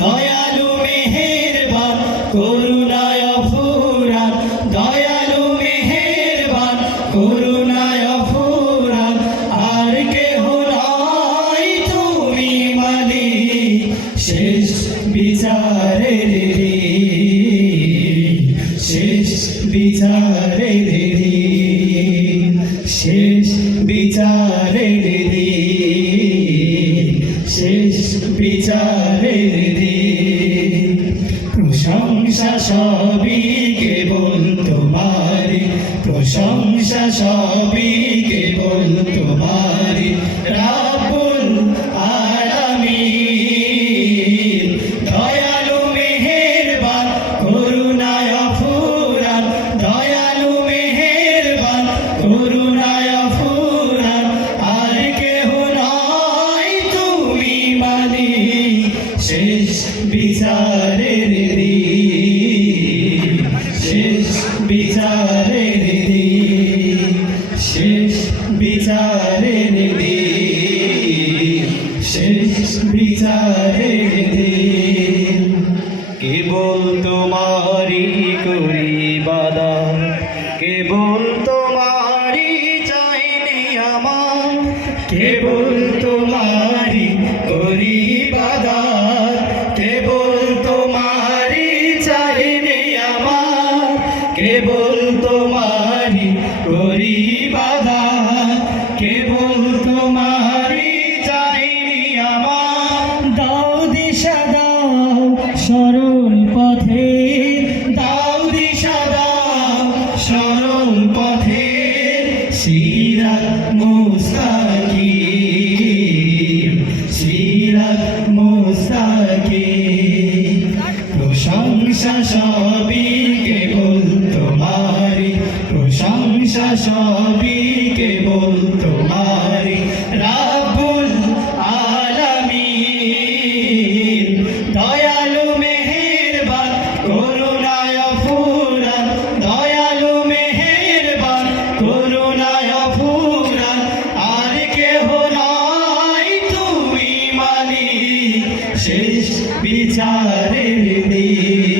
দয়ালু মেহেরবান করুণায় ফুরান, দয়ালু মেহেরবান করুণায় ফুরান, আর কেহ নাই তুমি মালিক শেষ বিচারের দিন, শেষ বিচারের দিন, শেষ বিচারের দিন, শেষ বিচারের দিন। প্রশংসা সবই কেবল তোমারি, প্রশংসা সবই কেবল তোমারি রাব্বুল আলামিন। দয়ালু মেহেরবান করুণায় ফুরান, দয়ালু মেহেরবান করুণায় ফুরান, আর কেহ নাই তুমি মালিক শেষ বিচারের দিন, শেষ বিচারের দিন, শেষ বিচারের দিন, শেষ বিচারের দিন। কেবল তোমারি করি ইবাদত, কেবল তোমারি চাইনি আমার, কেবল তোমারি করি ইবাদত, কেবল তোমারি চাইনি আমার, কেবল তোমারি করি ইবাদত, কেবল তোমারি চাইনি আমার। দাও দিশা দাও সরল পথে, দাও দিশা দাও সরল পথে, সিরাত মুস্তাকিম, সিরাত মুস্তাকিম। প্রশংসা সবই কেবল তোমারি, প্রশংসা সবই কেবল তোমারি রাব্বুল আলামিন। দয়ালু মেহেরবান করুণায় ফুরান, দয়ালু মেহেরবান করুণায় ফুরান, আর কেহ নাই তুমি মালিক শেষ বিচারের দিন,